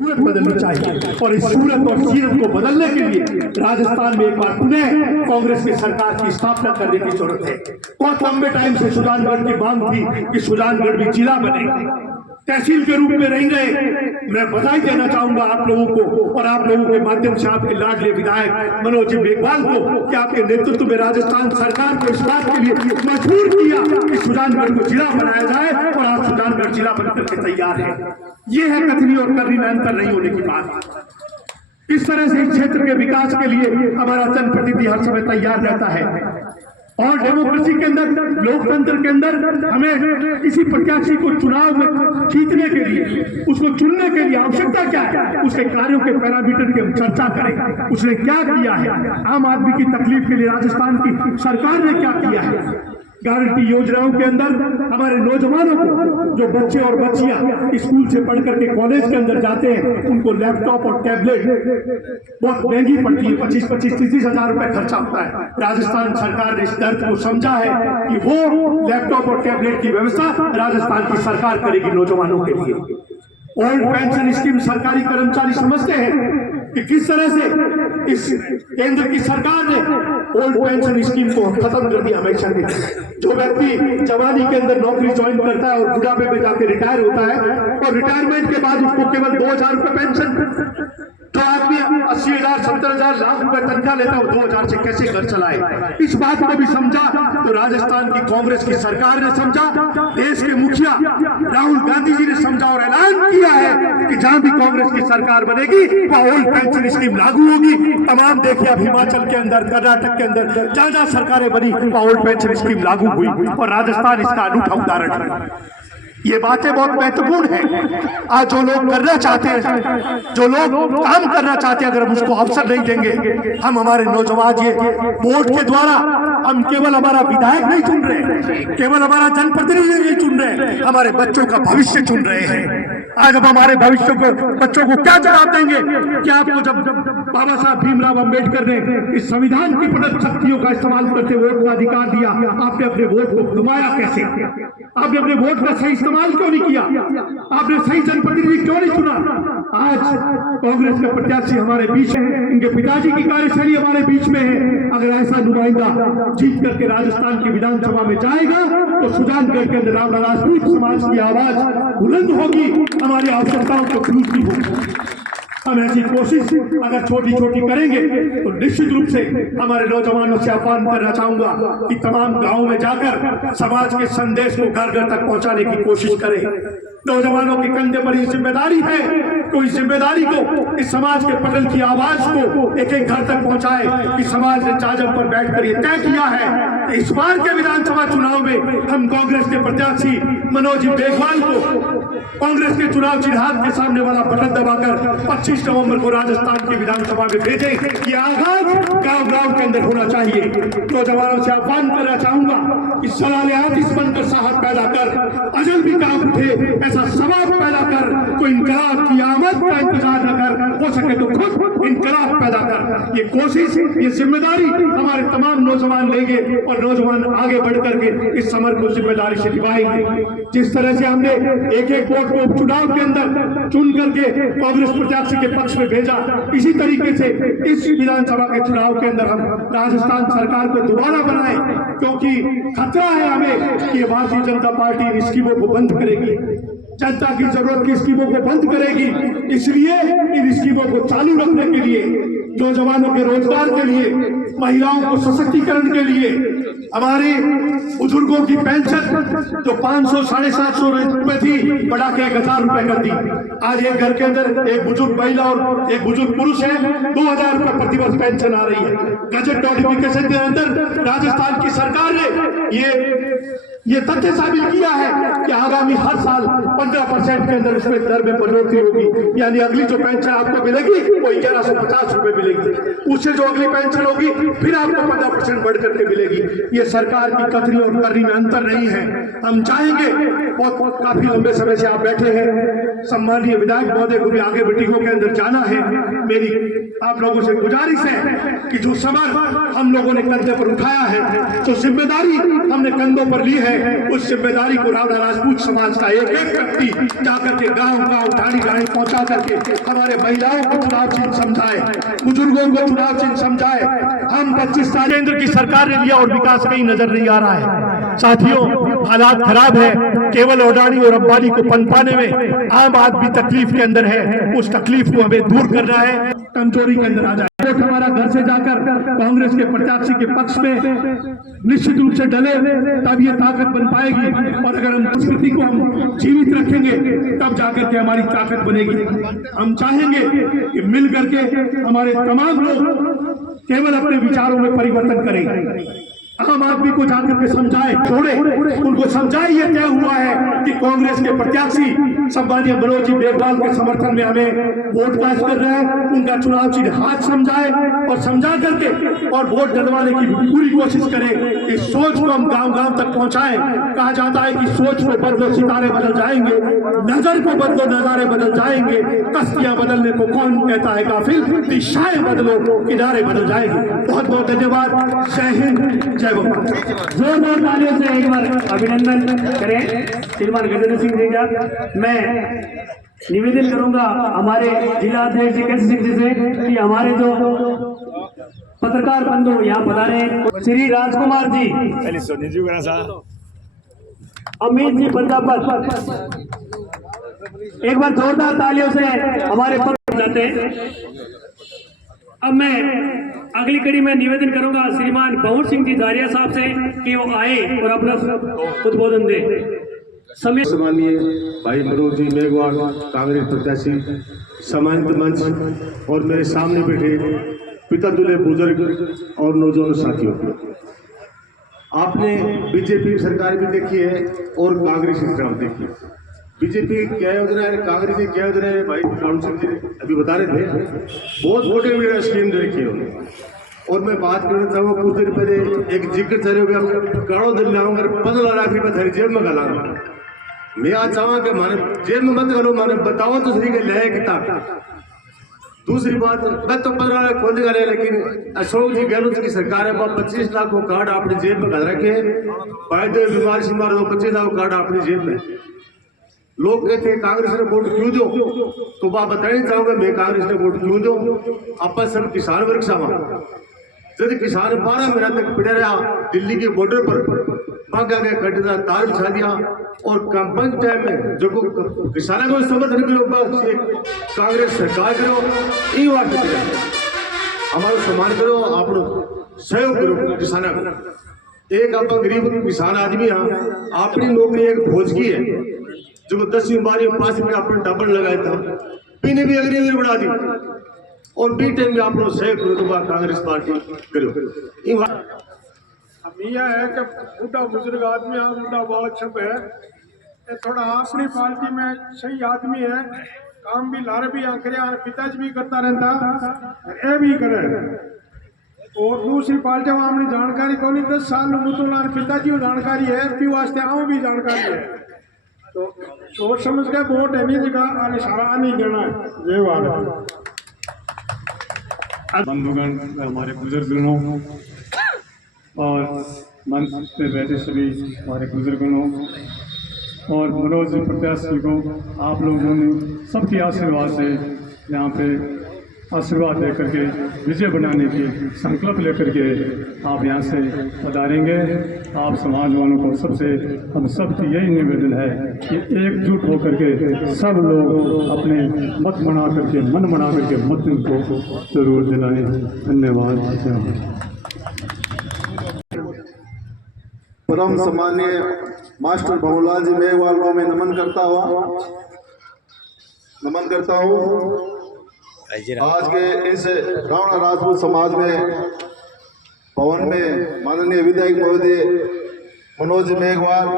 सूरत बदलनी चाहिए और इस सूरत और सीरत को बदलने के लिए राजस्थान में एक बार पुनः कांग्रेस की सरकार की स्थापना करने की जरूरत है। बहुत लंबे टाइम से सुजानगढ़ की मांग थी कि सुजानगढ़ भी जिला बने, तहसील के रूप में रह गए। मैं बधाई देना चाहूंगा आप लोगों को और आप लोगों के माध्यम से आपके लाडले विधायक मनोज जी मेघवाल को कि आपके नेतृत्व में राजस्थान सरकार को इस बात के लिए मजबूर किया कि सुजानगढ़ को जिला बनाया जाए और आज सुजानगढ़ जिला बनकर के तैयार है। ये है कथनी और करनी में अंतर नहीं होने की बात। इस तरह से इस क्षेत्र के विकास के लिए हमारा जनप्रतिनिधि हर समय तैयार रहता है और डेमोक्रेसी के अंदर, लोकतंत्र के अंदर हमें किसी प्रत्याशी को चुनाव में जीतने के लिए, उसको चुनने के लिए आवश्यकता क्या है, उसके कार्यों के पैरामीटर की हम चर्चा करें। उसने क्या किया है, आम आदमी की तकलीफ के लिए राजस्थान की सरकार ने क्या किया है। गारंटी योजनाओं के अंदर हमारे नौजवानों को, जो बच्चे और बच्चियां स्कूल से पढ़कर के कॉलेज के अंदर जाते हैं, उनको लैपटॉप और टैबलेट बहुत महंगी पड़ती है, 25-30 हजार रुपए खर्चा होता है। राजस्थान सरकार ने इस दर्द को समझा है कि वो लैपटॉप और टैबलेट की व्यवस्था राजस्थान की सरकार करेगी नौजवानों के लिए। ओल्ड पेंशन स्कीम सरकारी कर्मचारी समझते हैं कि किस तरह से इस केंद्र की सरकार ने ओल्ड पेंशन स्कीम को खत्म कर दिया हमेशा के लिए। जो व्यक्ति जवानी के अंदर नौकरी ज्वाइन करता है और बुढ़ापे में जाके रिटायर होता है और रिटायरमेंट के बाद उसको केवल 2000 रुपए पेंशन, तो आदमी 80,000, 70,000, लाख रुपए तनख्वाह लेता है, 2000 से कैसे घर चलाए। इस बात को भी समझा तो राजस्थान की कांग्रेस की सरकार ने समझा, देश के मुखिया राहुल गांधी जी ने समझा और ऐलान किया है कि जहां भी कांग्रेस की सरकार बनेगी वहां ओल्ड पेंशन स्कीम लागू होगी। तमाम देखिए अब हिमाचल के अंदर, कर्नाटक के अंदर जहां जहां सरकारें बनी वहां ओल्ड पेंशन स्कीम लागू हुई और राजस्थान इसका अनूठा उदाहरण है। ये बातें बहुत महत्वपूर्ण है। आज जो लोग करना चाहते हैं, जो लोग काम करना चाहते हैं, अगर हम उसको अवसर नहीं देंगे, हम हमारे नौजवान ये वोट के द्वारा हम केवल हमारा विधायक नहीं चुन रहे, केवल हमारा जनप्रतिनिधि नहीं चुन रहे, हमारे बच्चों का भविष्य चुन रहे हैं। आज अब हमारे भविष्य को, बच्चों को क्या जवाब देंगे कि आपको जब बाबा साहब भीमराव अंबेडकर ने इस संविधान की प्रदत्त शक्तियों का इस्तेमाल करते वोट का अधिकार दिया, आपने अपने वोट को गंवाया कैसे? आपने अपने वोट का सही इस्तेमाल क्यों नहीं किया? आपने सही जनप्रतिनिधि क्यों नहीं चुना? आज कांग्रेस के प्रत्याशी हमारे बीच है, इनके पिताजी की कार्यशैली हमारे बीच में है। अगर ऐसा नुमाइंदा जीत करके राजस्थान की विधानसभा में जाएगा तो सुजानगढ़ के अंदर राजपूत समाज की आवाज बुलंद होगी, हमारी आवश्यकताओं को पूर्ति होगी। हम ऐसी कोशिश अगर छोटी छोटी करेंगे तो निश्चित रूप से हमारे नौजवानों से आह्वान करना चाहूंगा कि तमाम गांवों में जाकर समाज के संदेश को घर घर तक पहुंचाने की कोशिश करें। नौजवानों के कंधे पर ये जिम्मेदारी है, तो इस जिम्मेदारी को, इस समाज के पटल की आवाज को एक एक घर तक पहुंचाए कि समाज ने जाजम पर बैठकर ये तय किया है कि इस बार के विधानसभा चुनाव में हम कांग्रेस के प्रत्याशी मनोज जी मेघवाल को कांग्रेस के चुनाव चिन्ह के सामने वाला बटन दबाकर 25 नवंबर को राजस्थान की विधानसभा में भेजें। ये आगाज गांव गांव के अंदर होना चाहिए। नौजवानों से आह्वान करना चाहूंगा कि सलाले आतिश बनकर साहब पैदा कर, अजल भी काम उठे ऐसा समाज पैदा कर, कोई इनकलाब की आमद का इंतजार न कर, हो सके तो खुद इनकलाब पैदा कर। ये कोशिश, ये जिम्मेदारी हमारे तमाम नौजवान लेंगे और नौजवान आगे बढ़ करके इस समर को जिम्मेदारी से निभाएंगे। जिस तरह से हमने एक एक वोट को चुनाव के अंदर चुन करके कांग्रेस प्रत्याशी के पक्ष में भेजा, इसी तरीके से इस विधानसभा के चुनाव के अंदर हम राजस्थान सरकार को दोबारा बनाए, क्योंकि खतरा है हमें कि भारतीय जनता पार्टी इन स्कीमों को बंद करेगी, जनता की जरूरत की स्कीमों को बंद करेगी। इसलिए इन स्कीमों को चालू रखने के लिए, नौजवानों के रोजगार के लिए, महिलाओं को सशक्तिकरण के लिए, हमारे बुजुर्गों की पेंशन जो 500-750 रुपए थी बढ़ा के 1000 रुपए कर दी। आज एक घर के अंदर एक बुजुर्ग महिला और एक बुजुर्ग पुरुष है, 2000 रुपए प्रतिवर्ष पेंशन आ रही है। गजट नोटिफिकेशन के अंदर राजस्थान की सरकार ने ये तथ्य साबित किया है कि आगामी हर साल 15% के अंदर इसमें दर में बढ़ोतरी होगी, यानी अगली जो पेंशन आपको मिलेगी वो 1150 रुपए मिलेगी, उससे जो अगली पेंशन होगी फिर आपको 15% बढ़ करके मिलेगी। ये सरकार की कथनी और करनी में अंतर नहीं है। हम चाहेंगे, बहुत काफी लंबे समय से आप बैठे हैं, सम्मानीय विधायक महोदय को भी आगे मीटिंगों के अंदर जाना है। मेरी आप लोगों से गुजारिश है कि जो समर हम लोगों ने कंधे पर उठाया है, जो जिम्मेदारी हमने कंधों पर ली है, है उस जिम्मेदारी को राणा राजपूत समाज का एक एक व्यक्ति जाकर के गांव-गांव ढाणी पहुंचा करके हमारे महिलाओं को चुनाव चिन्ह समझाए, बुजुर्गों को चुनाव चिन्ह समझाए। हम 25 साल केंद्र की सरकार ने लिया और विकास कहीं नजर नहीं आ रहा है। साथियों, हालात खराब है। केवल अडानी और अंबानी को पनपाने में आम आदमी तकलीफ के अंदर है। उस तकलीफ को हमें दूर करना है, कमजोरी के अंदर आ जाए। वोट हमारा घर से जाकर कांग्रेस के प्रत्याशी के पक्ष में निश्चित रूप से डले, तब ये ताकत बन पाएगी। और अगर हम संस्कृति को हम जीवित रखेंगे तब जाकर के हमारी ताकत बनेगी। हम चाहेंगे कि मिल करके हमारे तमाम लोग केवल अपने विचारों में परिवर्तन करें, आम आदमी को जाकर के समझाए, छोड़े उनको समझाए ये क्या हुआ है कि कांग्रेस के प्रत्याशी सम्मानीय मनोज जी मेघवाल के समर्थन में हमें वोट कास्ट कर रहे हैं। उनका चुनाव चिन्ह हाथ समझाए और समझा करके और वोट डलवाने की पूरी कोशिश करें। इस सोच को हम गांव-गांव तक पहुंचाएं। कहा जाता है कि सोच को बदलो सितारे बदल जाएंगे, नजर को बदलो नजारे बदल जाएंगे, कश्तियां बदलने को कौन कहता है काफिल, दिशाएं बदलो किनारे बदल जाएंगे। बहुत बहुत धन्यवाद। जय हिंद, जय जोरदार तालियों से एक बार अभिनंदन करें श्रीमान गजेंद्र सिंह जी का। मैं निवेदन करूंगा हमारे जिला अध्यक्ष कैसे सिंह जी से कि हमारे जो पत्रकार बंधु यहाँ पधारे, श्री राजकुमार जी, अमित जी पंजाब, एक बार जोरदार तालियों से हमारे पत्र जाते हैं। अब मैं अगली कड़ी में निवेदन करूंगा श्रीमान पवन सिंह जी दारिया साहब से कि वो आए और अपना उद्बोधन दे। समय सम्मानीय भाई मनोज जी मेघवाल कांग्रेस प्रत्याशी, सम्मानित मंच और मेरे सामने बैठे पिता तुल्य बुजुर्ग और नौजवान साथियों, आपने बीजेपी सरकार भी देखी है और कांग्रेस की तरफ देखी है। बीजेपी क्या योजना है, कांग्रेस की क्या योजना है, भाई राहुल सिंह जी अभी बता रहे थे, बहुत मोटे मेरा स्कीम रखी है। और मैं बात करना चाहूँगा, कुछ देर पहले एक जिक्र चले हुए करोड़ों दिन लाऊंगा 15 लाख रुपये थारी जेब में गलाऊंगा। मैं आज चाहूँगा कि माने जेब में मत करो, माने बताओ तो सही के लाए किताब। दूसरी बात, मैं तो 15 लाख खोल देगा, लेकिन अशोक जी गहलोत की सरकार है, 25 लाख को कार्ड अपनी जेब में गल रखे, फायदे बीमारी बीमार हो 25 लाख को कार्ड अपनी जेब में। लोग कहते हैं कांग्रेस ने वोट क्यों दो, तो बात बताना चाहूंगा मैं कांग्रेस ने वोट क्यों दो। अपन सब किसान वर्ग सामा, यदि किसान 12 महीना तक पिटे रहा दिल्ली के बॉर्डर पर, भागा गया कटना तार बिछा दिया और कंपनी टाइम में जो किसानों को समर्थन करो, कांग्रेस सरकार करो, ये बात हमारा सम्मान करो, आप सहयोग करो किसानों को। एक आप गरीब किसान आदमी हाँ, अपनी नौकरी एक फौज की है जो 10वीं 12वीं 5 में अपने डबल लगाया था, पीने भी अग्री बढ़ा दी और बी टाइम में आप लोग सहयोग करो तो कांग्रेस पार्टी करो। अब यह है कि बूढ़ा बुजुर्ग आदमी है, बूढ़ा बालक सब है, ये थोड़ा अपनी पार्टी में सही आदमी है, काम भी लारे भी करे, पिताजी भी करता रहता, ये भी करे। और दूसरी पार्टी में अपनी जानकारी को नहीं, 10 साल में मुझे पिताजी को जानकारी है, पी वास्ते आऊँ भी जानकारी है, तो सोच समझ के वोट है नहीं जगह आने सारा नहीं देना है। ये बात बंधुगण, हमारे बुजुर्गों और मंच पे बैठे सभी हमारे बुजुर्गों और मनोज प्रत्याशी को आप लोगों ने सबके आशीर्वाद से यहाँ पे आशीर्वाद लेकर के विजय बनाने की संकल्प लेकर के आप यहाँ से पधारेंगे। आप समाज वालों को सबसे हम सबकी यही निवेदन है कि एकजुट होकर के सब लोग अपने मत बना करके मन बना करके मत को जरूर दिलाएं। धन्यवाद। परम सम्मानीय मास्टर भवनलाल जी मेघवाल को मैं नमन करता हूँ। आज के इस राणा राजपूत समाज में भवन में माननीय विधायक महोदय मनोज मेघवाल,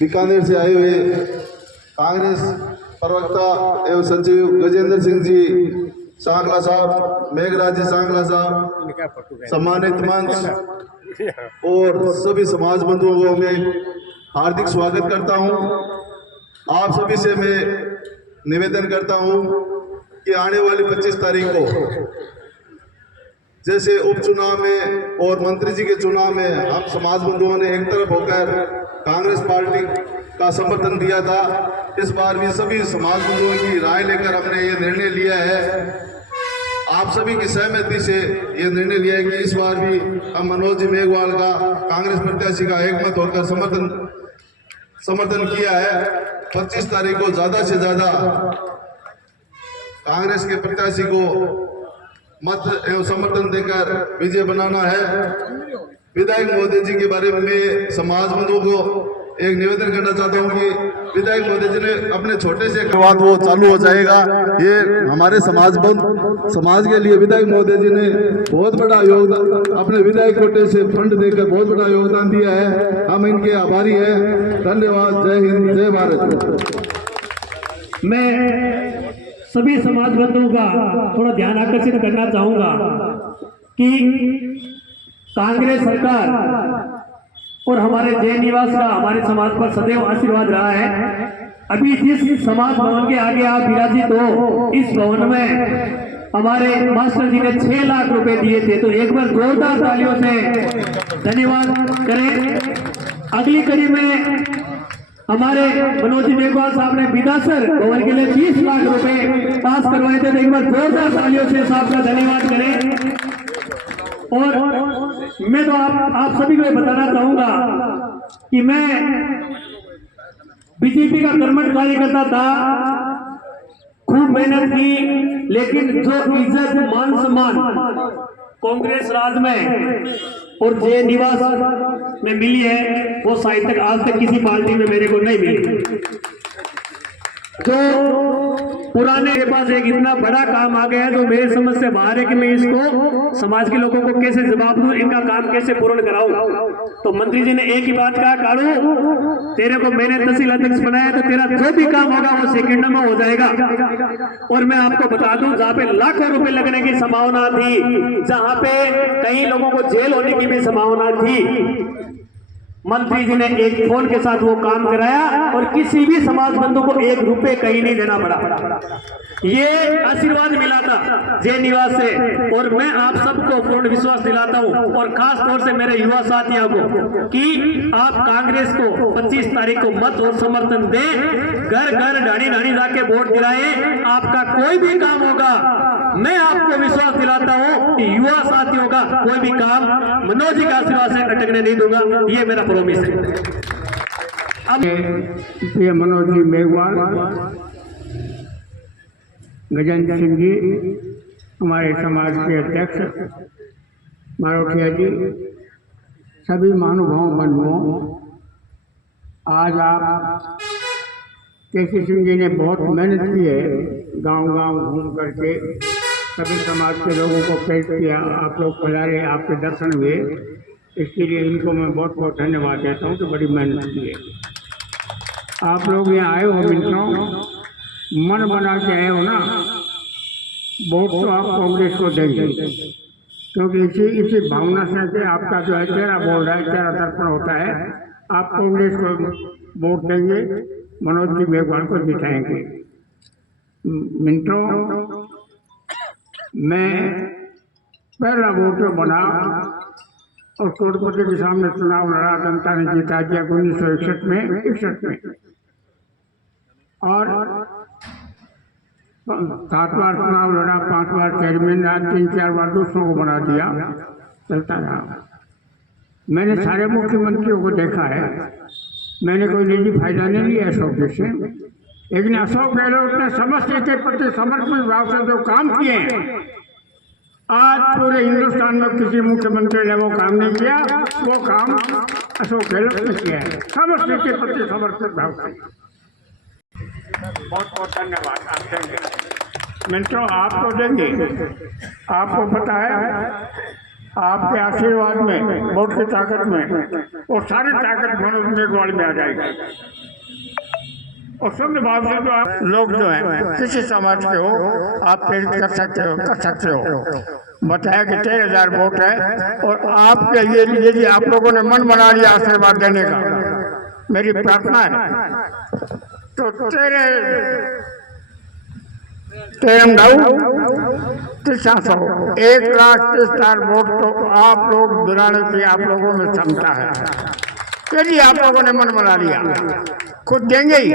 बीकानेर से आए हुए कांग्रेस प्रवक्ता एवं सचिव गजेंद्र सिंह जी सांगला साहब, मेघराज जी सांगला साहब, सम्मानित मंच और सभी समाज बंधुओं को मैं हार्दिक स्वागत करता हूं। आप सभी से मैं निवेदन करता हूं कि आने वाली 25 तारीख को जैसे उपचुनाव में और मंत्री जी के चुनाव में हम समाज बंधुओं ने एक तरफ होकर कांग्रेस पार्टी का समर्थन दिया था, इस बार भी सभी समाज बंधुओं की राय लेकर हमने ये निर्णय लिया है, आप सभी की सहमति से ये निर्णय लिया है कि इस बार भी हम मनोज जी मेघवाल का कांग्रेस प्रत्याशी का एकमत होकर समर्थन किया है। 25 तारीख को ज़्यादा से ज़्यादा कांग्रेस के प्रत्याशी को मत एवं समर्थन देकर विजय बनाना है। विधायक महोदय जी के बारे में समाज बंधुओं को एक निवेदन करना चाहता हूं कि विधायक महोदय जी ने अपने छोटे से बात वो चालू हो जाएगा। ये हमारे समाज के लिए विधायक महोदय जी ने बहुत बड़ा योगदान अपने विधायक कोटे से फंड देकर बहुत बड़ा योगदान दिया है, हम इनके आभारी हैं। धन्यवाद। जय हिंद, जय भारत। मैं सभी समाज बंधुओं का थोड़ा ध्यान आकर्षित करना चाहूंगा कि कांग्रेस सरकार और हमारे जय निवास का हमारे समाज पर सदैव आशीर्वाद रहा है। अभी जिस समाज भवन के आगे आप विराजित हो, इस भवन में हमारे मास्टर जी ने 6 लाख रुपए दिए थे, तो एक बार जोरदार तालियों से धन्यवाद करें। अगली कड़ी में हमारे मनोज मेघवाल साहब ने विधासर भवन के लिए 20 लाख रुपए पास करवाए थे, तो एक बार जोरदार तालियों से साहब का धन्यवाद करें। और मैं तो आप सभी को बताना चाहूंगा कि मैं बीजेपी का कर्मठ कार्यकर्ता था, खूब मेहनत की, लेकिन जो इज्जत मान सम्मान कांग्रेस राज में और जय निवास में मिली है, वो शायद तक आज तक किसी पार्टी में मेरे को नहीं मिली। जो पुराने के पास एक इतना बड़ा काम आ गया है, जो मेरे समझ से बाहर है कि मैं इसको समाज के लोगों को कैसे जवाब दूं, इनका काम कैसे पूर्ण कराऊं। तो मंत्री जी ने एक ही बात कहा, काड़ू तेरे को मैंने तहसील अध्यक्ष बनाया, तो तेरा जो भी काम होगा वो सेकंड में हो जाएगा। और मैं आपको बता दूं, जहाँ पे लाखों रुपए लगने की संभावना थी, जहाँ पे कई लोगों को जेल होने की भी संभावना थी, मंत्री जी ने एक फोन के साथ वो काम कराया और किसी भी समाज बंधु को 1 रुपए कहीं नहीं देना पड़ा। ये आशीर्वाद मिला था जय निवास से, और मैं आप सबको पूर्ण विश्वास दिलाता हूं, और खास तौर से मेरे युवा साथियों को, कि आप कांग्रेस को 25 तारीख को मत और समर्थन दें, घर घर ढाणी ढाणी जाके वोट दिलाएं। आपका कोई भी काम होगा, मैं आपको विश्वास दिलाता हूं कि युवा साथियों का कोई भी काम मनोज जी के आशीर्वाद से अटकने नहीं दूंगा, ये मेरा प्रॉमिस है। अब ये मनोज जी मेघवाल, गजेंद्र सिंह जी हमारे समाज के अध्यक्ष, मारोठिया जी, सभी महानुभाव बंधुओं, आज आप केसी सिंह जी ने बहुत मेहनत की है, गांव-गांव घूम करके सभी समाज के लोगों को प्रेरित किया, आप लोग पधारे, आपके दर्शन हुए, इसके लिए इनको मैं बहुत बहुत धन्यवाद देता हूँ कि बड़ी मेहनत की है। आप लोग यहाँ आए हो मित्रों, मन बना के आए हो ना, वोट तो आप कांग्रेस को देंगे, क्योंकि इसी भावना से कि आपका जो है चेहरा बोल रहा है, चेहरा दर्पण होता है, आप कांग्रेस को वोट देंगे, मनोज जी मेघवाल को जिताएंगे। मित्रों, मैं पहला वोटर बना और कोटपति के सामने चुनाव लड़ा, जनता ने जीता दिया 1961 में, 61 में, और 7 बार चुनाव लड़ा, 5 बार चेयरमैन रहा, 3-4 बार दूसरों को बना दिया, चलता रहा। मैंने सारे मुख्यमंत्रियों को देखा है, मैंने कोई निजी फायदा नहीं लिया अशोक जी से, लेकिन अशोक गहलोत ने समस्या के प्रति समर्पित भाव से जो काम किए हैं, आज पूरे हिंदुस्तान में किसी मुख्यमंत्री ने वो काम नहीं किया, वो काम अशोक गहलोत ने किया है, समस्या के प्रति समर्पित भाव से। बहुत बहुत धन्यवाद। आप देंगे मित्रों, आप तो देंगे, आपको पता है आपके आशीर्वाद में, वोट की ताकत में, और सारी ताकत मनोज मेघवाल में आ जाएगी। और शुद्ध भाव से तो आप लोग जो हैं किसी समाज के हो, आप प्रेरित कर सकते हो। बताया कि 13,000 वोट है, और आपके लिए यदि आप लोगों ने मन बना लिया आशीर्वाद देने का, मेरी प्रार्थना है, तो तेरे 1300 1,30,000 वोट तो आप लोग दिलाने की आप लोगों में क्षमता है। चलिए आप लोगों ने मन बना लिया, खुद देंगे ही,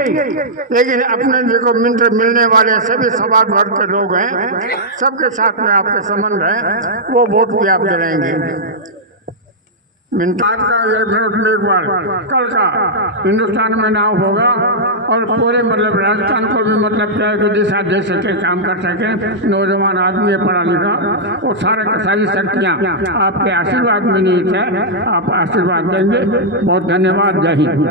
लेकिन अपने देखो मिलने वाले सभी समाज वर्ग के लोग हैं, सबके साथ में आपके संबंध है, वो वोट भी आप दिलाएंगे। मिनटार का ये एक बार कल का हिंदुस्तान में नाम होगा और पूरे मतलब राजस्थान को भी मतलब क्या है कि दिशा दे सके, काम कर सके, नौजवान आदमी है पढ़ा लिखा, और सारे का सारी शक्तियाँ आपके आशीर्वाद में नहीं है, आप आशीर्वाद देंगे। बहुत धन्यवाद, जय हिंद।